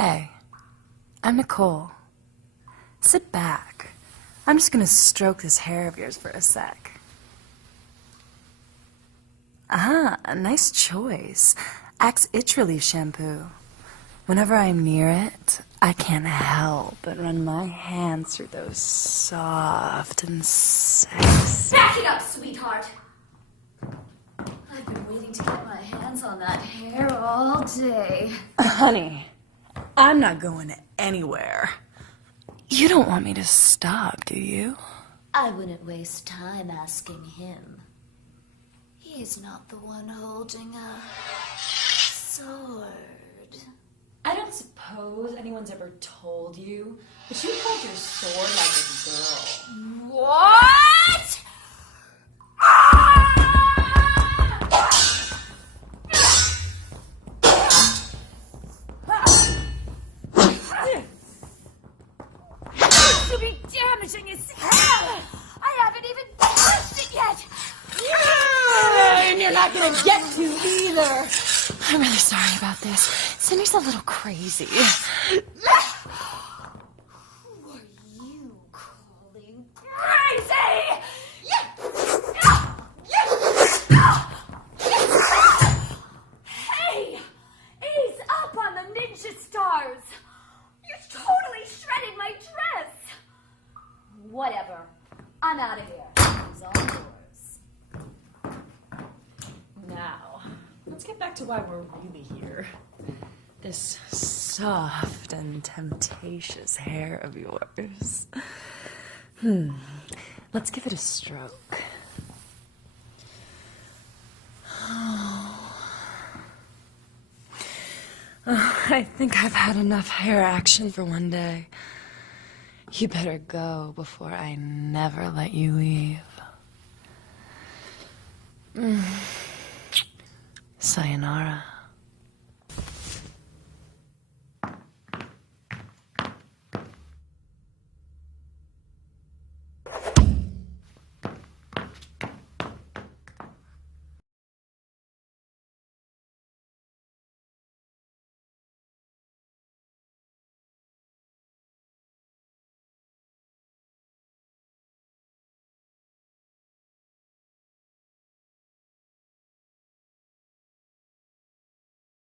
Hey, I'm Nicole. Sit back. I'm just gonna stroke this hair of yours for a sec. A nice choice. Axe Itch Relief Shampoo. Whenever I'm near it, I can't help but run my hands through those soft and sexy... Back it up, sweetheart! I've been waiting to get my hands on that hair all day. Honey, I'm not going anywhere. You don't want me to stop, do you? I wouldn't waste time asking him. He's not the one holding a sword. I don't suppose anyone's ever told you, but you held your sword like a girl. What? To be damaging as hell! I haven't even touched it yet! And you're not gonna get to either. I'm really sorry about this. Cindy's a little crazy. Who are you calling crazy? Hey! Ease up on the ninja stars! You totally shredded my dress! Whatever. I'm out of here. It's all yours. Now, let's get back to why we're really here. This soft and temptatious hair of yours. Let's give it a stroke. I think I've had enough hair action for one day. You better go before I never let you leave. Sayonara.